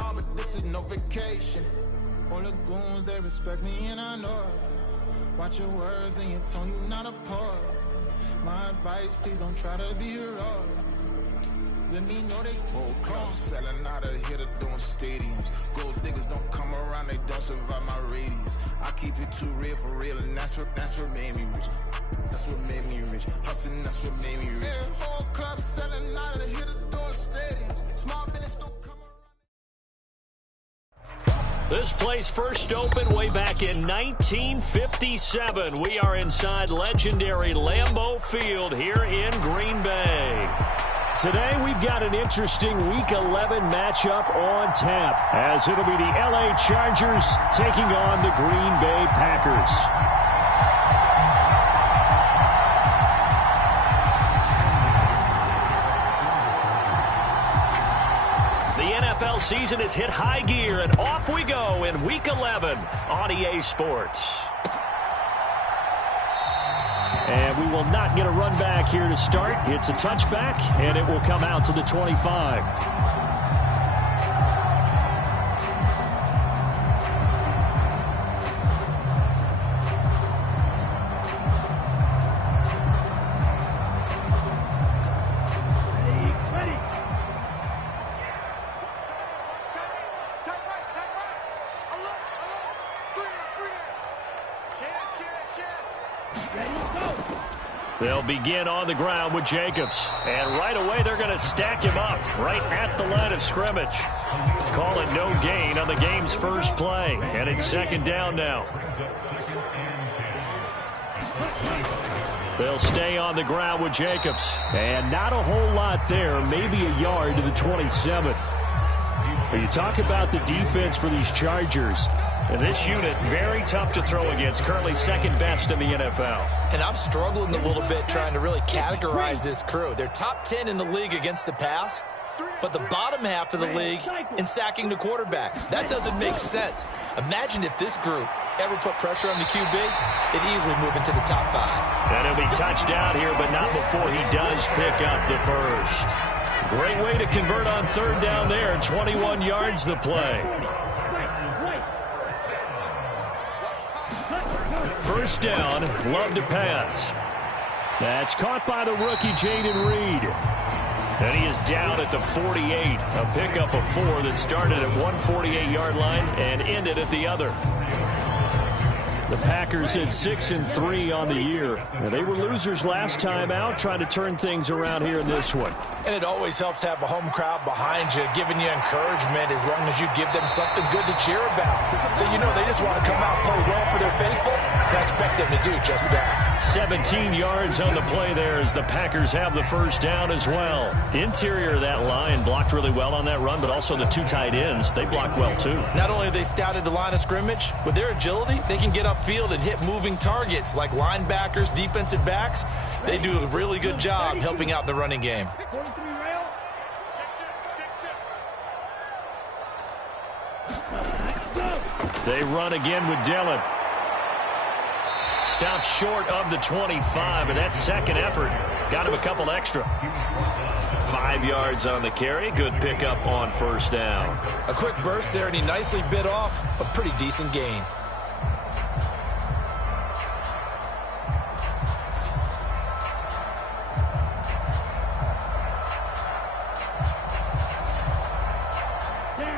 nah, but this is no vacation. All the goons, they respect me and I know it. Watch your words and your tone, you not a part. My advice, please don't try to be heroic. Let me know they whole club selling out of here to doing stadiums. Gold diggers don't come around, they don't survive my radius. I keep it too real for real, and that's what made me rich. That's what made me rich. Hustling, that's what made me rich. Yeah, whole club selling out of here to doing stadiums. Small business don't come around. This place first opened way back in 1957. We are inside legendary Lambeau Field here in Green Bay. Today we've got an interesting Week 11 matchup on tap, as it'll be the LA Chargers taking on the Green Bay Packers. The NFL season has hit high gear, and off we go in Week 11 on EA Sports. And we will not get a run back here to start. It's a touchback, and it will come out to the 25. They'll begin on the ground with Jacobs. And right away, they're going to stack him up right at the line of scrimmage. Call it no gain on the game's first play. And it's second down now. They'll stay on the ground with Jacobs. And not a whole lot there, maybe a yard to the 27. When you talk about the defense for these Chargers, and this unit, very tough to throw against, currently second best in the NFL. And I'm struggling a little bit trying to really categorize this crew. They're top 10 in the league against the pass, but the bottom half of the league in sacking the quarterback. That doesn't make sense. Imagine if this group ever put pressure on the QB, it'd easily move into the top 5. And he'll be touchdown here, but not before he does pick up the first. Great way to convert on third down there. 21 yards the play. First down, love to pass. That's caught by the rookie, Jaden Reed. And he is down at the 48. A pickup of 4 that started at 148-yard line and ended at the other. The Packers at 6-3 on the year. Now, they were losers last time out, trying to turn things around here in this one. And it always helps to have a home crowd behind you, giving you encouragement as long as you give them something good to cheer about. So, you know, they just want to come out and play well for their faithful. I expect them to do just that. 17 yards on the play there as the Packers have the first down as well. Interior of that line blocked really well on that run, but also the 2 tight ends, they blocked well too. Not only have they scouted the line of scrimmage, with their agility, they can get upfield and hit moving targets like linebackers, defensive backs. They do a really good job helping out the running game. They run again with Dillon. Stopped short of the 25, and that second effort got him a couple extra. 5 yards on the carry. Good pickup on first down. A quick burst there, and he nicely bit off a pretty decent gain.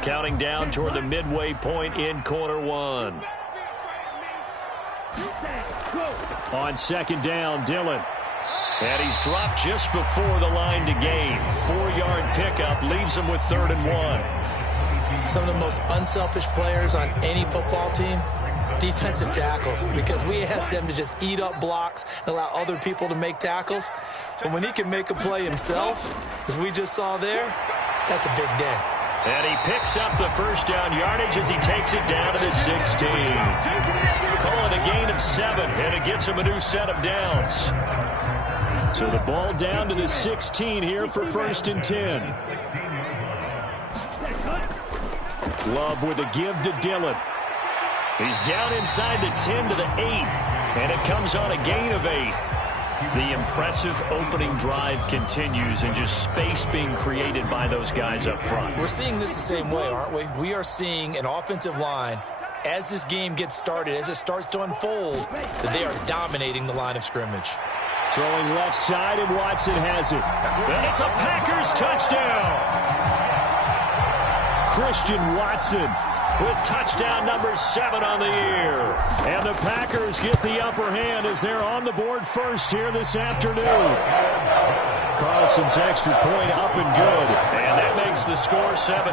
Counting down toward the midway point in quarter 1. On second down, Dillon. And he's dropped just before the line to gain. 4-yard pickup leaves him with 3rd and 1. Some of the most unselfish players on any football team, defensive tackles, because we ask them to just eat up blocks and allow other people to make tackles. But when he can make a play himself, as we just saw there, that's a big day. And he picks up the first down yardage as he takes it down to the 16. Call it a gain of 7, and it gets him a new set of downs. So the ball down to the 16 here for 1st and 10. Love with a give to Dillon. He's down inside the 10 to the 8, and it comes on a gain of 8. The impressive opening drive continues and just space being created by those guys up front. We're seeing this the same way, aren't we? We are seeing an offensive line, as this game gets started, as it starts to unfold, that they are dominating the line of scrimmage. Throwing left side, and Watson has it. And it's a Packers touchdown. Christian Watson with touchdown number 7 on the year. And the Packers get the upper hand as they're on the board first here this afternoon. Carlson's extra point up and good. And that makes the score 7-0.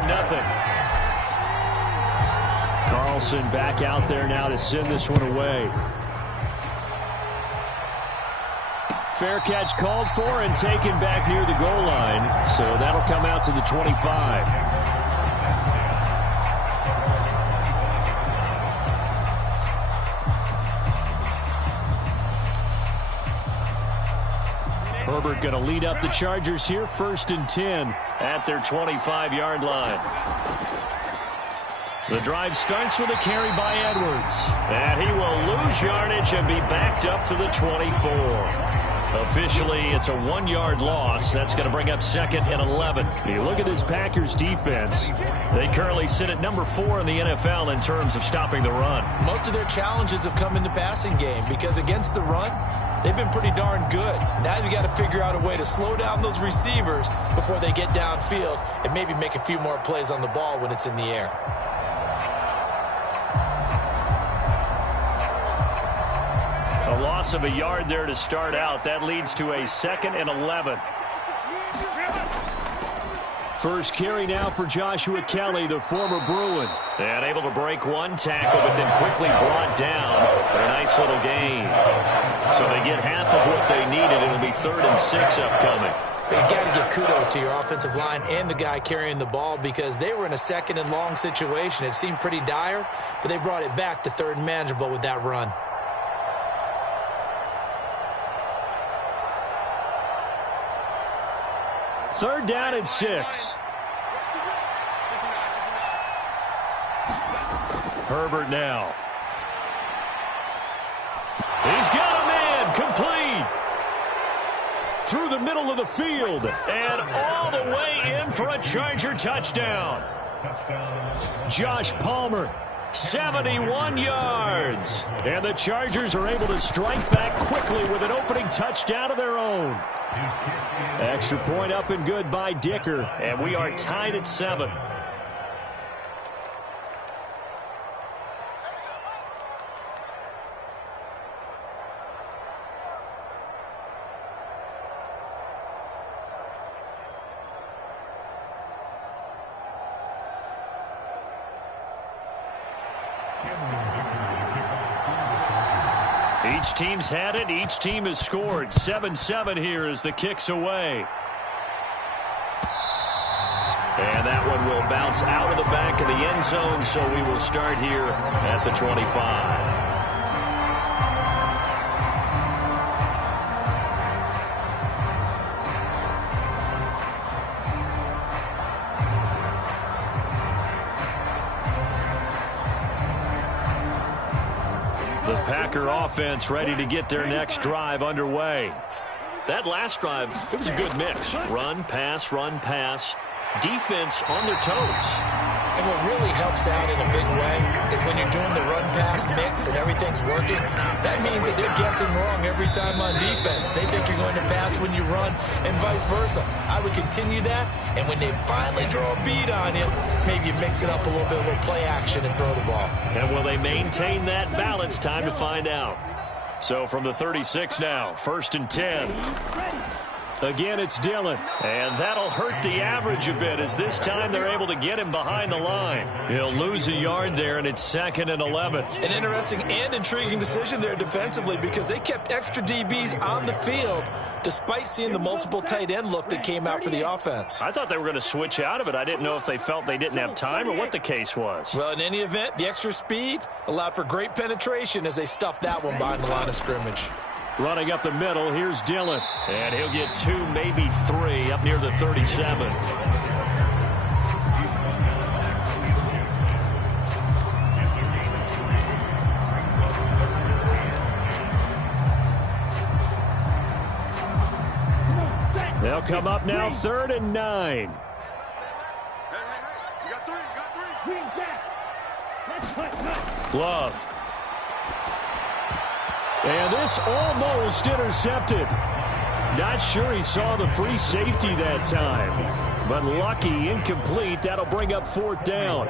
Carlson back out there now to send this one away. Fair catch called for and taken back near the goal line. So that'll come out to the 25. Herbert going to lead up the Chargers here, 1st and 10 at their 25-yard line. The drive starts with a carry by Edwards. And he will lose yardage and be backed up to the 24. Officially, it's a 1-yard loss. That's going to bring up 2nd and 11. You look at this Packers defense. They currently sit at number 4 in the NFL in terms of stopping the run. Most of their challenges have come in the passing game because against the run, they've been pretty darn good. Now you've got to figure out a way to slow down those receivers before they get downfield and maybe make a few more plays on the ball when it's in the air. A loss of a yard there to start out. That leads to a 2nd and 11. First carry now for Joshua Kelly, the former Bruin. And able to break one tackle, but then quickly brought down. But a nice little gain. So they get half of what they needed. It'll be 3rd and 6 upcoming. You got to give kudos to your offensive line and the guy carrying the ball because they were in a 2nd and long situation. It seemed pretty dire, but they brought it back to 3rd and manageable with that run. Third down and 6. Herbert now. He's got a man complete. Through the middle of the field. And all the way in for a Charger touchdown. Josh Palmer, 71 yards. And the Chargers are able to strike back quickly with an opening touchdown of their own. Extra point up and good by Dicker. And we are tied at 7. Each team's had it. Each team has scored. 7-7 here as the kick's away. And that one will bounce out of the back of the end zone, so we will start here at the 25. The Packer offense ready to get their next drive underway. That last drive, it was a good mix. Run, pass. Defense on their toes. And what really helps out in a big way is when you're doing the run-pass mix and everything's working, that means that they're guessing wrong every time on defense. They think you're going to pass when you run and vice versa. I would continue that, and when they finally draw a beat on you, maybe you mix it up a little bit, a little play action and throw the ball. And will they maintain that balance? Time to find out. So from the 36 now, 1st and 10. Again, it's Dillon. And that'll hurt the average a bit as this time they're able to get him behind the line. He'll lose a yard there, and it's 2nd and 11. An interesting and intriguing decision there defensively because they kept extra DBs on the field despite seeing the multiple tight end look that came out for the offense. I thought they were going to switch out of it. I didn't know if they felt they didn't have time or what the case was. Well, in any event, the extra speed allowed for great penetration as they stuffed that one behind the line of scrimmage. Running up the middle, here's Dillon. And he'll get 2, maybe 3 up near the 37. They'll come up now 3rd and 9. Glove. And this almost intercepted. Not sure he saw the free safety that time. But lucky, incomplete. That'll bring up 4th down.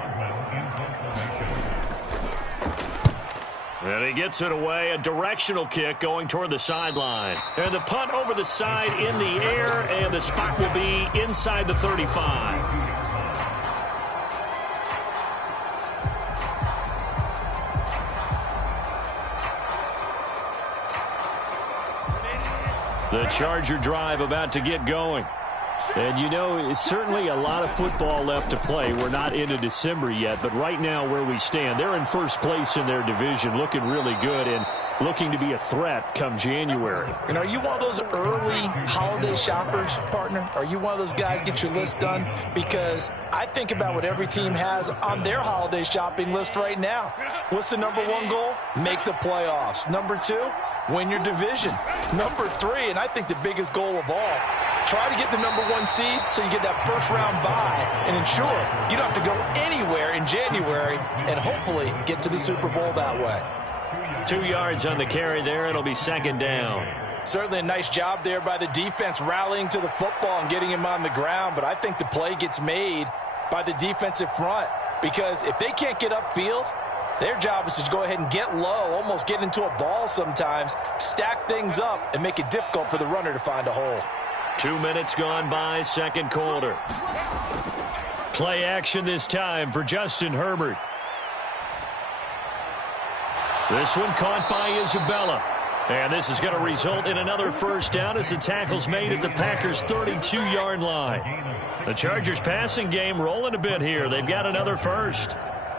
And he gets it away. A directional kick going toward the sideline. And the punt over the side in the air. And the spot will be inside the 35. The Charger drive about to get going. And, you know, it's certainly a lot of football left to play. We're not into December yet, but right now where we stand, they're in first place in their division, looking really good and looking to be a threat come January. And are you one of those early holiday shoppers, partner? Are you one of those guys get your list done? Because I think about what every team has on their holiday shopping list right now. What's the number 1 goal? Make the playoffs. Number 2, win your division. Number 3, and I think the biggest goal of all, try to get the number 1 seed so you get that first-round bye and ensure you don't have to go anywhere in January and hopefully get to the Super Bowl that way. 2 yards on the carry there. It'll be 2nd down. Certainly a nice job there by the defense rallying to the football and getting him on the ground, but I think the play gets made by the defensive front because if they can't get upfield, their job is to go ahead and get low, almost get into a ball sometimes, stack things up, and make it difficult for the runner to find a hole. 2 minutes gone by, 2nd quarter. Play action this time for Justin Herbert. This one caught by Isabella. And this is going to result in another first down as the tackle's made at the Packers' 32-yard line. The Chargers passing game rolling a bit here. They've got another first.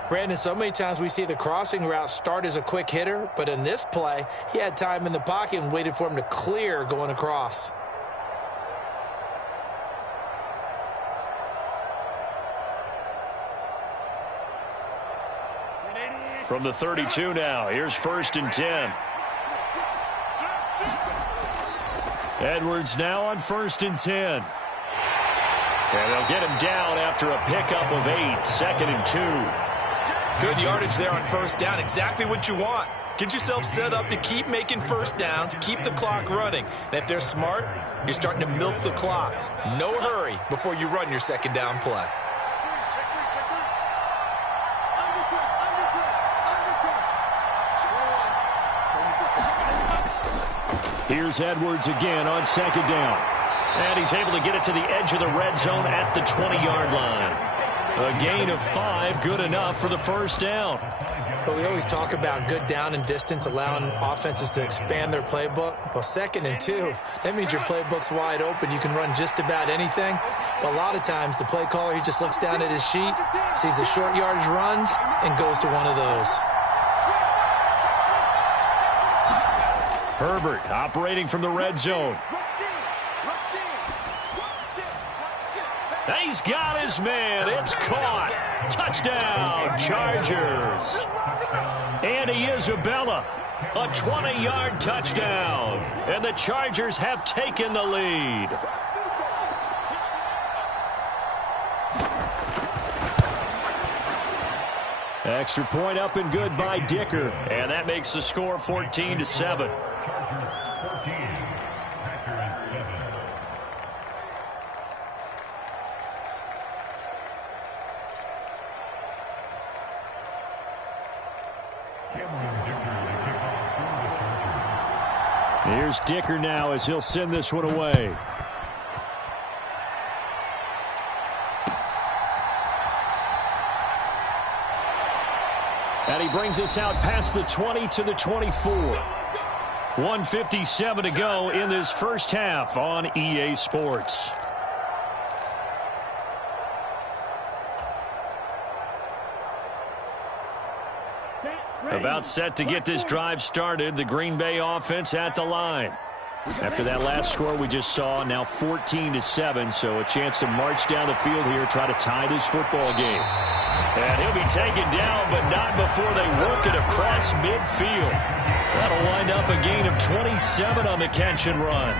Brandon, so many times we see the crossing route start as a quick hitter, but in this play, he had time in the pocket and waited for him to clear going across. From the 32 now, here's 1st and 10. Edwards now on 1st and 10. And they'll get him down after a pickup of 8, 2nd and 2. Good yardage there on first down, exactly what you want. Get yourself set up to keep making first downs, keep the clock running. And if they're smart, you're starting to milk the clock. No hurry before you run your 2nd down play. Here's Edwards again on 2nd down. And he's able to get it to the edge of the red zone at the 20-yard line. A gain of 5, good enough for the first down. But we always talk about good down and distance, allowing offenses to expand their playbook. Well, 2nd and 2, that means your playbook's wide open. You can run just about anything. But a lot of times, the play caller, he just looks down at his sheet, sees the short yardage runs, and goes to one of those. Herbert operating from the red zone. He's got his man. It's caught. Touchdown, Chargers. Andy Isabella, a 20-yard touchdown. And the Chargers have taken the lead. Extra point up and good by Dicker. And that makes the score 14-7. Here's Dicker now as he'll send this one away. And he brings us out past the 20 to the 24. 1:57 to go in this first half on EA Sports. About set to get this drive started. The Green Bay offense at the line. After that last score we just saw, now 14-7, so a chance to march down the field here, try to tie this football game. And he'll be taken down, but not before they work it across midfield. That'll wind up a gain of 27 on the catch and run.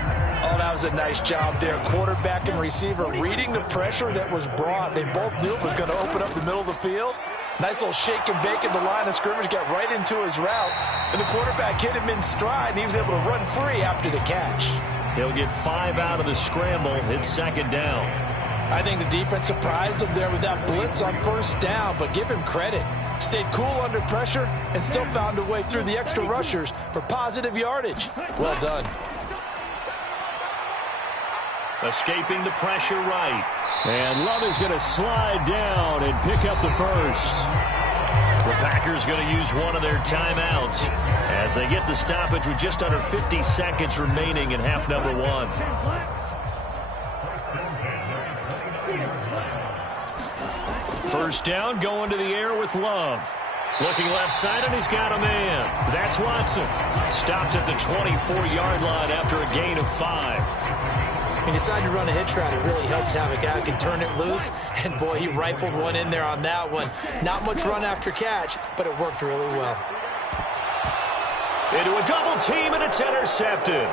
Oh, that was a nice job there. Quarterback and receiver reading the pressure that was brought. They both knew it was going to open up the middle of the field. Nice little shake and bake at the line of scrimmage, got right into his route. And the quarterback hit him in stride, and he was able to run free after the catch. He'll get 5 out of the scramble. It's second down. I think the defense surprised him there with that blitz on first down, but give him credit. Stayed cool under pressure and still found a way through the extra rushers for positive yardage. Well done. Escaping the pressure right. And Love is going to slide down and pick up the first. The Packers going to use one of their timeouts as they get the stoppage with just under 50 seconds remaining in half number 1. First down, going to the air with Love. Looking left side, and he's got a man. That's Watson. Stopped at the 24-yard line after a gain of 5. He decided to run a hitch route. It really helped to have a guy who can turn it loose. And, boy, he rifled one in there on that one. Not much run after catch, but it worked really well. Into a double team, and it's intercepted.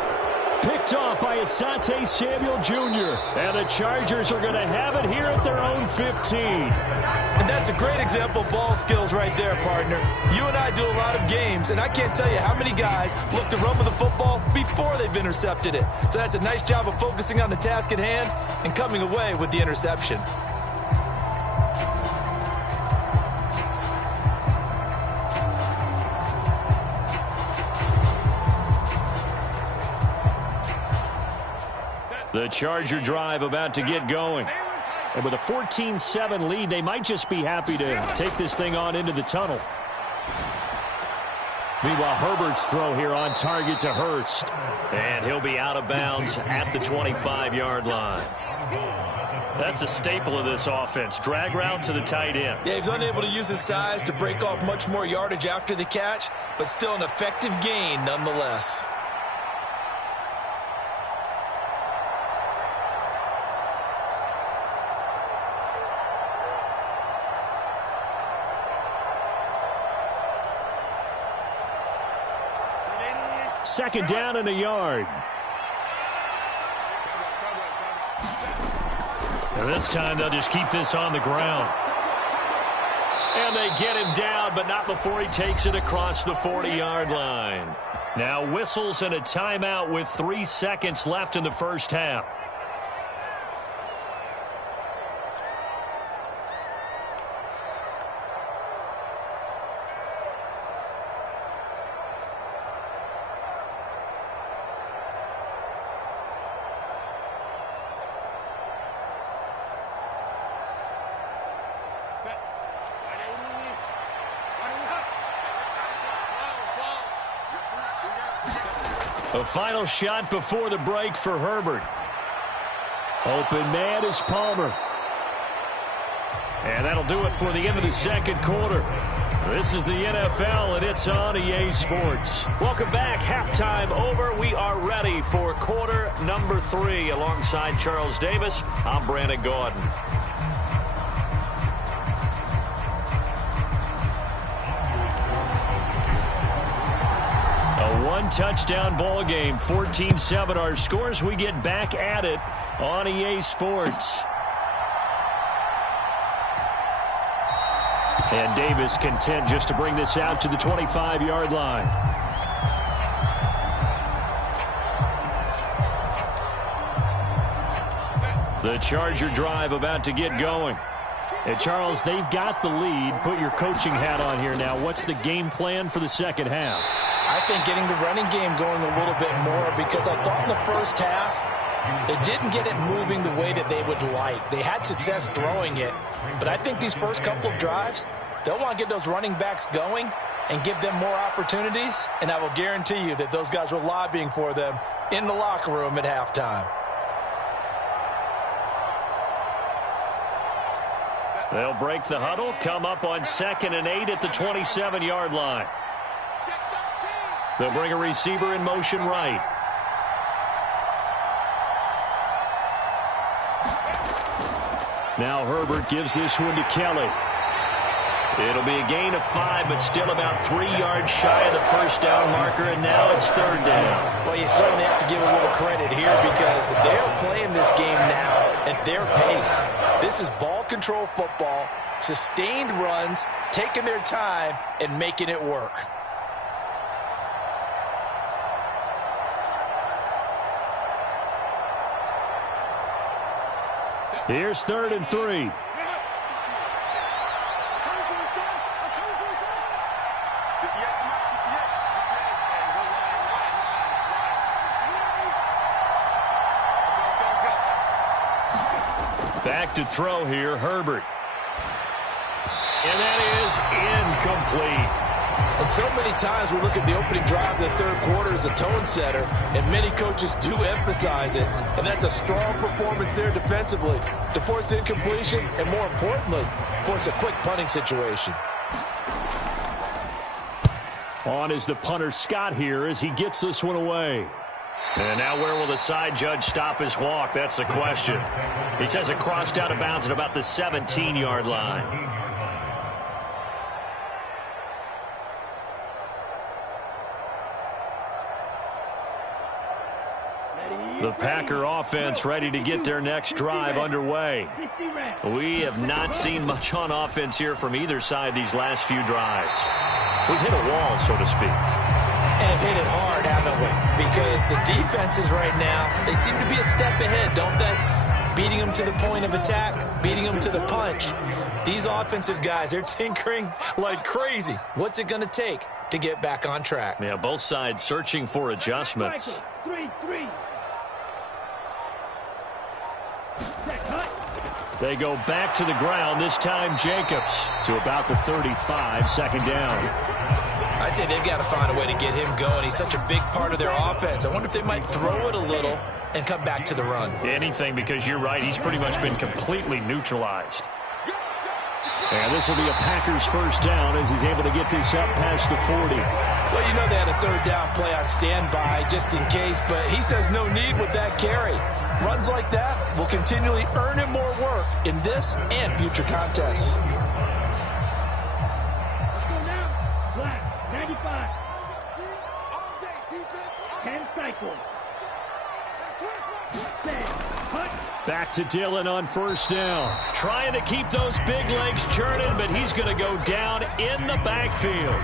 Picked off by Asante Samuel Jr. And the Chargers are going to have it here at their own 15. And that's a great example of ball skills right there, partner. You and I do a lot of games, and I can't tell you how many guys look to run with the football before they've intercepted it. So that's a nice job of focusing on the task at hand and coming away with the interception. The Charger drive about to get going. And with a 14-7 lead, they might just be happy to take this thing on into the tunnel. Meanwhile, Herbert's throw here on target to Hurst. And he'll be out of bounds at the 25-yard line. That's a staple of this offense. Drag route to the tight end. Yeah, he was unable to use his size to break off much more yardage after the catch, but still an effective gain nonetheless. Second down and a yard. And this time they'll just keep this on the ground. And they get him down, but not before he takes it across the 40-yard line. Now whistles and a timeout with 3 seconds left in the first half. A final shot before the break for Herbert. Open man is Palmer. And that'll do it for the end of the second quarter. This is the NFL, and it's on EA Sports. Welcome back. Halftime over. We are ready for quarter number 3. Alongside Charles Davis, I'm Brandon Gordon. One-touchdown ball game, 14-7 our scores. We get back at it on EA Sports. And Davis content just to bring this out to the 25-yard line. The Charger drive about to get going. And Charles, they've got the lead. Put your coaching hat on here now. What's the game plan for the second half? I think getting the running game going a little bit more, because I thought in the first half they didn't get it moving the way that they would like. They had success throwing it, but I think these first couple of drives, they'll want to get those running backs going and give them more opportunities, and I will guarantee you that those guys were lobbying for them in the locker room at halftime. They'll break the huddle, come up on 2nd and 8 at the 27-yard line. They'll bring a receiver in motion right. Now Herbert gives this one to Kelly. It'll be a gain of 5, but still about 3 yards shy of the first down marker, and now it's third down. Well, you certainly have to give a little credit here because they're playing this game now at their pace. This is ball control football, sustained runs, taking their time, and making it work. Here's 3rd and 3. Back to throw here, Herbert. And that is incomplete. And so many times we look at the opening drive of the third quarter as a tone setter, and many coaches do emphasize it, and that's a strong performance there defensively to force incompletion and, more importantly, force a quick punting situation. On is the punter Scott here as he gets this one away. And now where will the side judge stop his walk? That's the question. He says it crossed out of bounds at about the 17-yard line. The Packer offense ready to get their next drive underway. We have not seen much on offense here from either side these last few drives. We've hit a wall, so to speak. And have hit it hard, haven't we? Because the defenses right now, they seem to be a step ahead, don't they? Beating them to the point of attack, beating them to the punch. These offensive guys, they're tinkering like crazy. What's it going to take to get back on track? Yeah, both sides searching for adjustments. 3-3. They go back to the ground, this time Jacobs to about the 35, second down. I'd say they've got to find a way to get him going. He's such a big part of their offense. I wonder if they might throw it a little and come back to the run. Anything, because you're right, he's pretty much been completely neutralized. And this will be a Packers first down as he's able to get this up past the 40. Well, you know they had a third down play on standby just in case, but he says no need with that carry. Runs like that will continually earn him more work in this and future contests. Black, 95. 10 cycles. Back to Dillon on first down. Trying to keep those big legs churning, but he's going to go down in the backfield.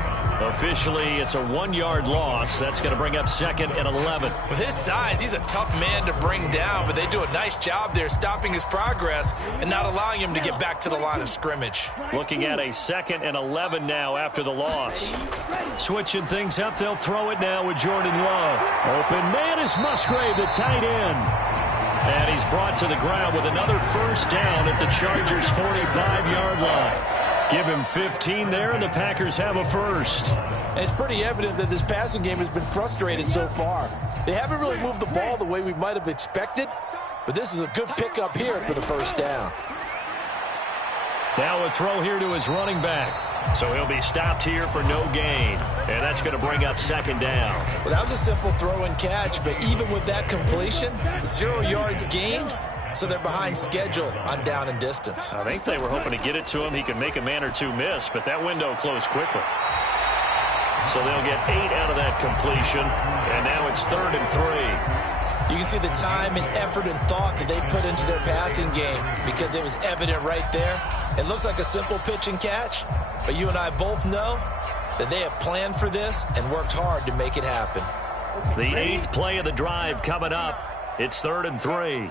Officially, it's a 1-yard loss. That's going to bring up 2nd and 11. With his size, he's a tough man to bring down, but they do a nice job there stopping his progress and not allowing him to get back to the line of scrimmage. Looking at a 2nd and 11 now after the loss. Switching things up, they'll throw it now with Jordan Love. Open man is Musgrave, the tight end. And he's brought to the ground with another first down at the Chargers' 45-yard line. Give him 15 there, and the Packers have a first. And it's pretty evident that this passing game has been frustrated so far. They haven't really moved the ball the way we might have expected, but this is a good pickup here for the first down. Now a throw here to his running back. So he'll be stopped here for no gain. And that's going to bring up 2nd down. Well, that was a simple throw and catch, but even with that completion, 0 yards gained, so they're behind schedule on down and distance. I think they were hoping to get it to him. He could make a man or two miss, but that window closed quickly. So they'll get 8 out of that completion, and now it's 3rd and 3. You can see the time and effort and thought that they put into their passing game because it was evident right there. It looks like a simple pitch and catch, but you and I both know that they have planned for this and worked hard to make it happen. The 8th play of the drive coming up. It's 3rd and 3.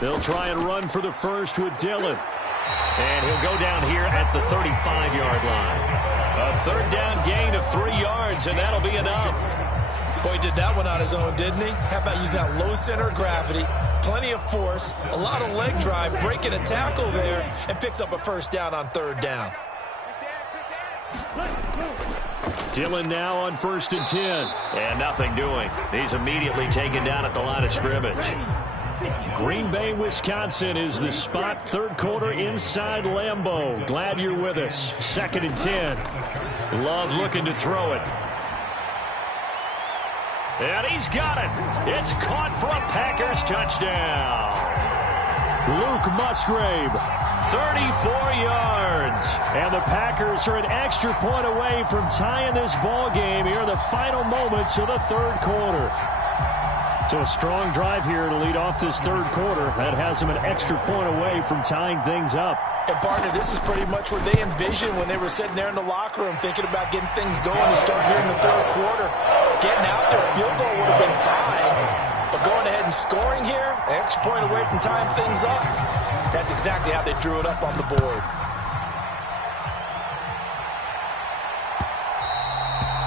They'll try and run for the first with Dillon. And he'll go down here at the 35-yard line. A 3rd down gain of 3 yards, and that'll be enough. Boy, he did that one on his own, didn't he? How about using that low center of gravity, plenty of force, a lot of leg drive, breaking a tackle there, and picks up a first down on 3rd down. Dillon now on 1st and 10. And nothing doing. He's immediately taken down at the line of scrimmage. Green Bay, Wisconsin is the spot. 3rd quarter inside Lambeau. Glad you're with us. 2nd and 10. Love looking to throw it. And he's got it. It's caught for a Packers touchdown. Luke Musgrave, 34 yards. And the Packers are an extra point away from tying this ball game here in the final moments of the third quarter. So a strong drive here to lead off this third quarter. That has them an extra point away from tying things up. And, partner, this is pretty much what they envisioned when they were sitting there in the locker room thinking about getting things going to start here in the third quarter. Getting out there, a field goal would have been fine. But going ahead and scoring here, an extra point away from tying things up, that's exactly how they drew it up on the board.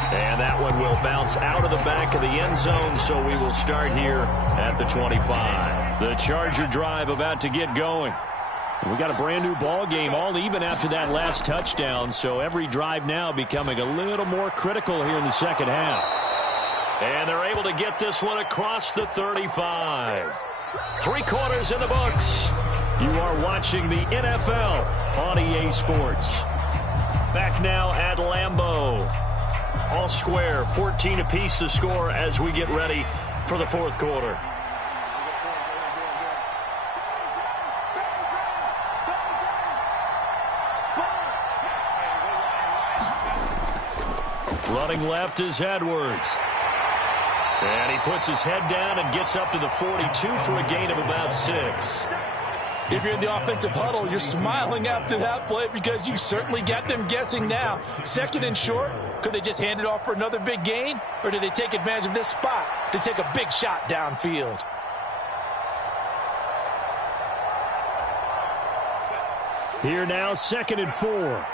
And that one will bounce out of the back of the end zone, so we will start here at the 25. The Charger drive about to get going. We got a brand new ball game, all even after that last touchdown, so every drive now becoming a little more critical here in the second half. And they're able to get this one across the 35. 3 quarters in the books. You are watching the NFL on EA Sports. Back now at Lambeau. All square, 14 apiece to score as we get ready for the fourth quarter. Running left is Edwards. And he puts his head down and gets up to the 42 for a gain of about 6. If you're in the offensive huddle, you're smiling after that play because you certainly got them guessing now. Second and short, could they just hand it off for another big gain? Or did they take advantage of this spot to take a big shot downfield? Here now, 2nd and 4.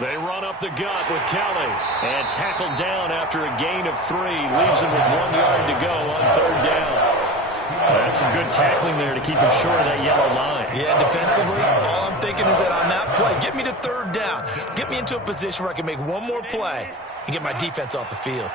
They run up the gut with Kelly. And tackled down after a gain of 3. Leaves him with 1 yard to go on third down. That's some good tackling there to keep him short of that yellow line. Yeah, defensively, all I'm thinking is that on that play, get me to third down. Get me into a position where I can make one more play and get my defense off the field.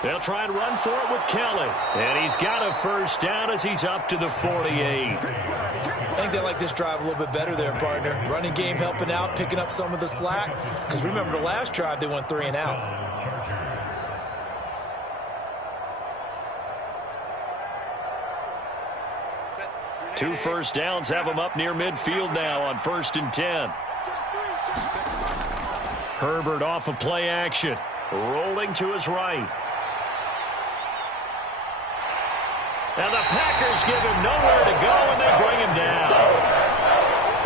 They'll try and run for it with Kelly. And he's got a first down as he's up to the 48. I think they like this drive a little bit better there, partner. Running game helping out, picking up some of the slack. Because remember the last drive, they went 3 and out. Two first downs have them up near midfield now on 1st and 10. Herbert off of play action. Rolling to his right. And the Packers give him nowhere to go, and they bring him down.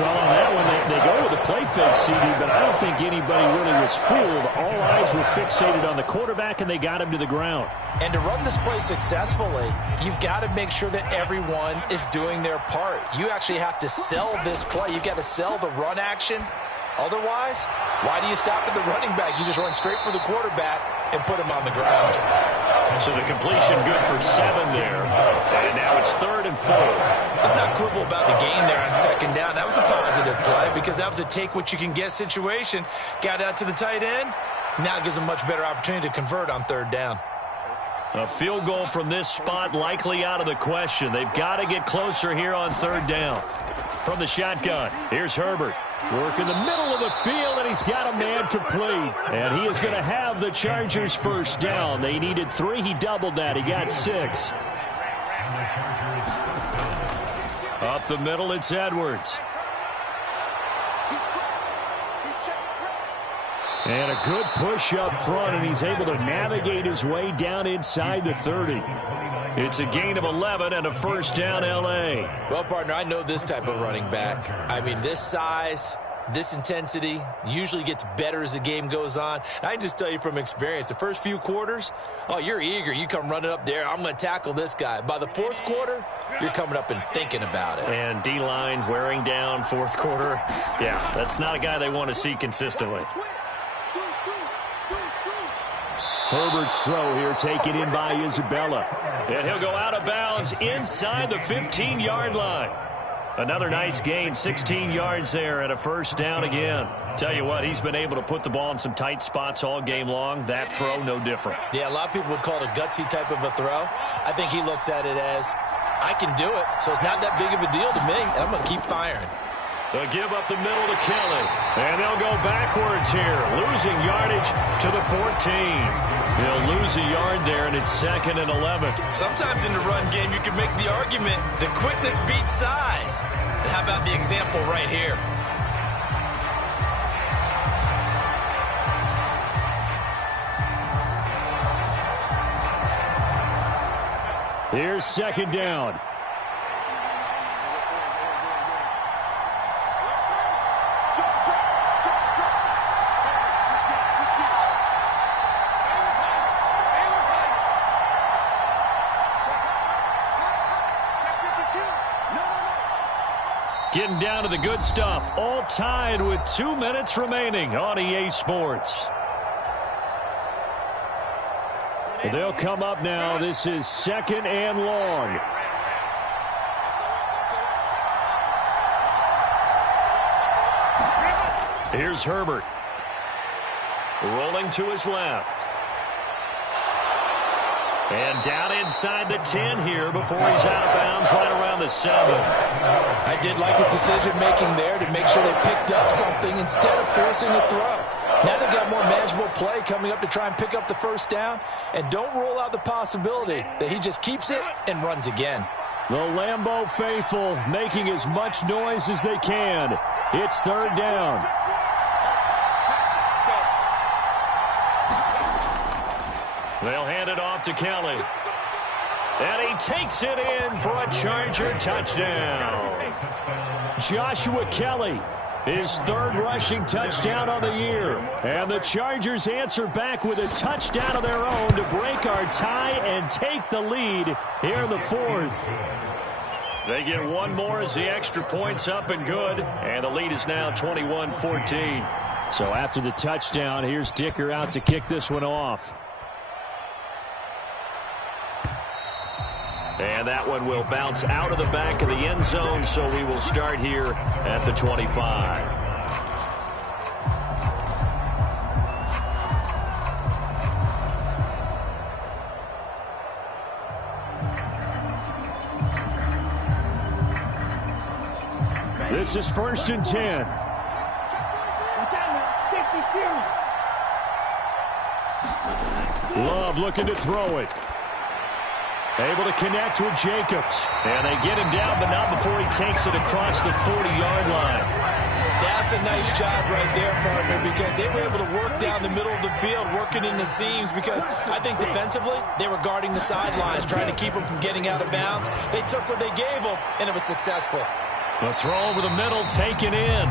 Well, on that one, they go with a play fake, CD, but I don't think anybody really was fooled. All eyes were fixated on the quarterback, and they got him to the ground. And to run this play successfully, you've got to make sure that everyone is doing their part. You actually have to sell this play. You've got to sell the run action. Otherwise, why do you stop at the running back? You just run straight for the quarterback and put him on the ground. So the completion good for 7 there. And now it's 3rd and 4. Let's not quibble about the gain there on 2nd down. That was a positive play because that was a take-what-you-can-get situation. Got out to the tight end. Now it gives them a much better opportunity to convert on 3rd down. A field goal from this spot likely out of the question. They've got to get closer here on 3rd down. From the shotgun, here's Herbert. Work in the middle of the field, and he's got a man complete. And he is going to have the Chargers first down. They needed 3. He doubled that. He got 6. Up the middle, it's Edwards. And a good push up front, and he's able to navigate his way down inside the 30. It's a gain of 11 and a first down, L.A. Well, partner, I know this type of running back. I mean, this size, this intensity usually gets better as the game goes on. And I can just tell you from experience, the first few quarters, oh, you're eager. You come running up there, I'm going to tackle this guy. By the 4th quarter, you're coming up and thinking about it. And D-line wearing down 4th quarter. Yeah, that's not a guy they want to see consistently. Herbert's throw here taken in by Isabella. And he'll go out of bounds inside the 15-yard line. Another nice gain, 16 yards there and a first down again. Tell you what, he's been able to put the ball in some tight spots all game long. That throw, no different. Yeah, a lot of people would call it a gutsy type of a throw. I think he looks at it as, I can do it, so it's not that big of a deal to me, and I'm going to keep firing. They'll give up the middle to Kelly, and they'll go backwards here, losing yardage to the 14. They'll lose a yard there, and it's 2nd and 11. Sometimes in the run game, you can make the argument that quickness beats size. And how about the example right here? Here's 2nd down. Getting down to the good stuff. All tied with 2 minutes remaining on EA Sports. They'll come up now. This is 2nd and long. Here's Herbert. Rolling to his left. And down inside the 10 here before he's out of bounds right around the 7. I did like his decision-making there to make sure they picked up something instead of forcing a throw. Now they've got more manageable play coming up to try and pick up the first down. And don't rule out the possibility that he just keeps it and runs again. The Lambeau faithful making as much noise as they can. It's 3rd down. They'll hand it off to Kelly. And he takes it in for a Charger touchdown. Joshua Kelly, his 3rd rushing touchdown on the year. And the Chargers answer back with a touchdown of their own to break our tie and take the lead here in the 4th. They get one more as the extra point's up and good. And the lead is now 21-14. So after the touchdown, here's Dicker out to kick this one off. And that one will bounce out of the back of the end zone, so we will start here at the 25. This is 1st and 10. Love looking to throw it. Able to connect with Jacobs. And they get him down, but not before he takes it across the 40-yard line. That's a nice job right there, partner, because they were able to work down the middle of the field, working in the seams, because I think defensively they were guarding the sidelines, trying to keep them from getting out of bounds. They took what they gave them, and it was successful. The throw over the middle, taken in.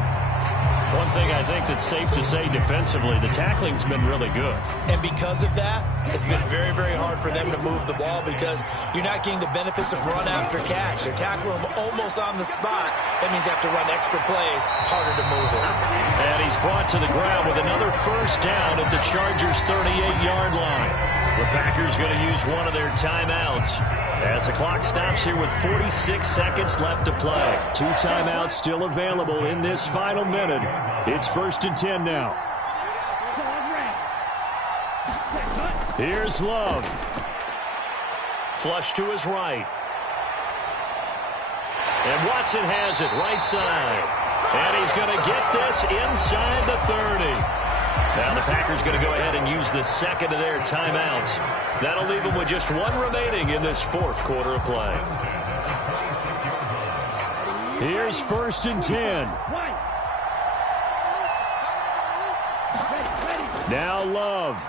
One thing I think that's safe to say defensively, the tackling's been really good. And because of that, it's been very, very hard for them to move the ball because you're not getting the benefits of run after catch. They're tackling them almost on the spot. That means they have to run extra plays, harder to move it. And he's brought to the ground with another first down at the Chargers' 38-yard line. The Packers going to use one of their timeouts as the clock stops here with 46 seconds left to play. 2 timeouts still available in this final minute. It's 1st and 10 now. Here's Love. Flush to his right. And Watson has it right side. And he's going to get this inside the 30. Now the Packers going to go ahead and use the second of their timeouts. That'll leave them with just one remaining in this 4th quarter of play. Here's 1st and 10. Now Love.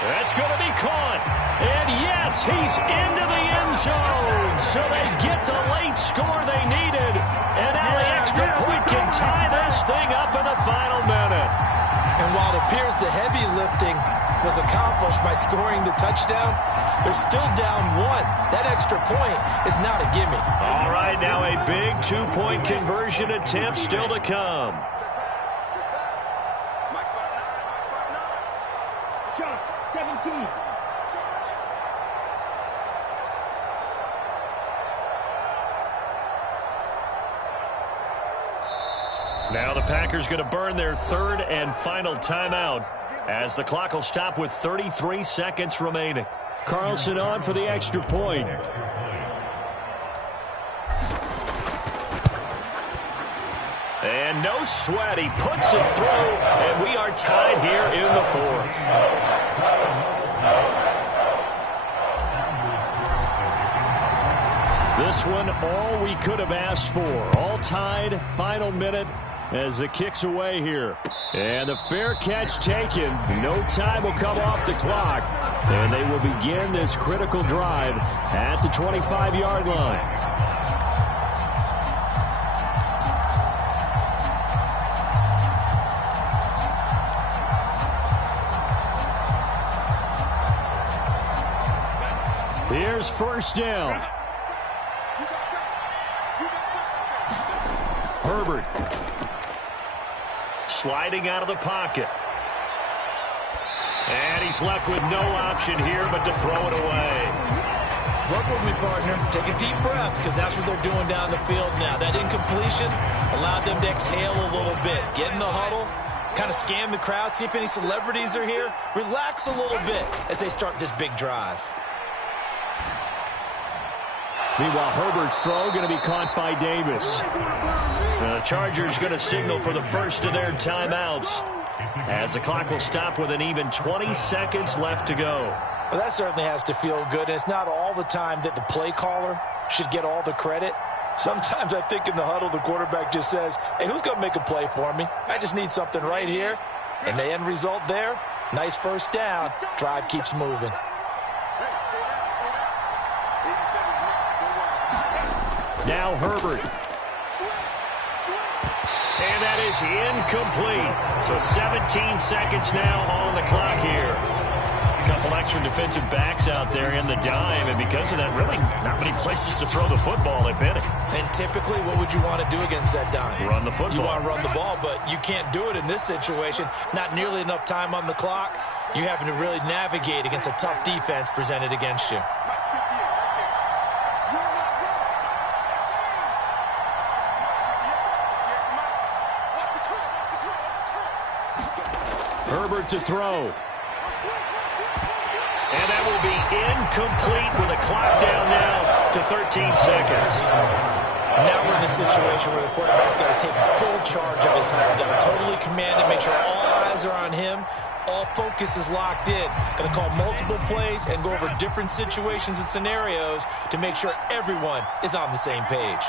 That's going to be caught. And yes, he's into the end zone. So they get the late score they needed. And now the extra point can tie this thing up in the final minute. And while it appears the heavy lifting was accomplished by scoring the touchdown, they're still down 1. That extra point is not a gimme. All right, now a big 2-point conversion attempt still to come. Now the Packers going to burn their third and final timeout as the clock will stop with 33 seconds remaining. Carlson on for the extra point. And no sweat. He puts it through, and we are tied here in the fourth. This one, all we could have asked for. All tied, final minute as the kick's away here. And the fair catch taken. No time will come off the clock. And they will begin this critical drive at the 25-yard line. Here's first down. Herbert sliding out of the pocket. And he's left with no option here but to throw it away. Work with me, partner. Take a deep breath, because that's what they're doing down the field now. That incompletion allowed them to exhale a little bit. Get in the huddle, kind of scan the crowd, see if any celebrities are here. Relax a little bit as they start this big drive. Meanwhile, Herbert's throw going to be caught by Davis. The Chargers going to signal for the first of their timeouts as the clock will stop with an even 20 seconds left to go. Well, that certainly has to feel good. And it's not all the time that the play caller should get all the credit. Sometimes I think in the huddle, the quarterback just says, hey, who's going to make a play for me? I just need something right here. And the end result there, nice first down. Drive keeps moving. Now Herbert. And that is incomplete. So 17 seconds now on the clock here. A couple extra defensive backs out there in the dime, and because of that, really not many places to throw the football, if any. And typically, what would you want to do against that dime? Run the football. You want to run the ball, but you can't do it in this situation. Not nearly enough time on the clock. You having to really navigate against a tough defense presented against you. Herbert to throw. And that will be incomplete with a clock down now to 13 seconds. Now we're in the situation where the quarterback's got to take full charge of his huddle. Got to totally command it, make sure all eyes are on him. All focus is locked in. Going to call multiple plays and go over different situations and scenarios to make sure everyone is on the same page.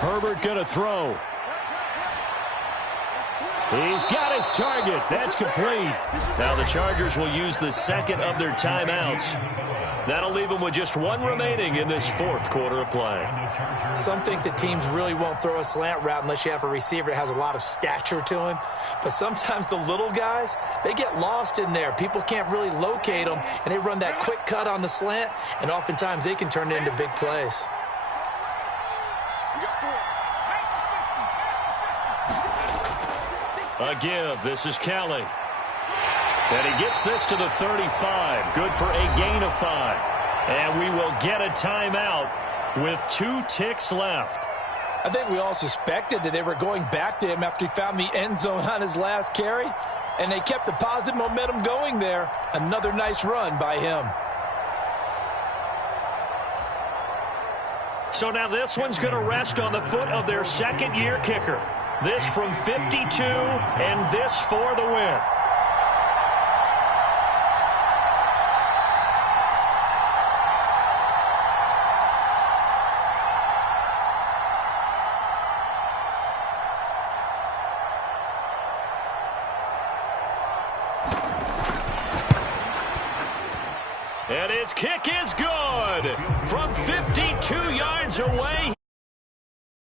Herbert going to throw. He's got his target. That's complete. Now the Chargers will use the second of their timeouts. That'll leave them with just one remaining in this fourth quarter of play. Some think that teams really won't throw a slant route unless you have a receiver that has a lot of stature to him. But sometimes the little guys, they get lost in there. People can't really locate them, and they run that quick cut on the slant, and oftentimes they can turn it into big plays. A give. This is Kelly. And he gets this to the 35. Good for a gain of 5. And we will get a timeout with 2 ticks left. I think we all suspected that they were going back to him after he found the end zone on his last carry. And they kept the positive momentum going there. Another nice run by him. So now this one's going to rest on the foot of their second-year kicker. This from 52, and this for the win. And his kick is good.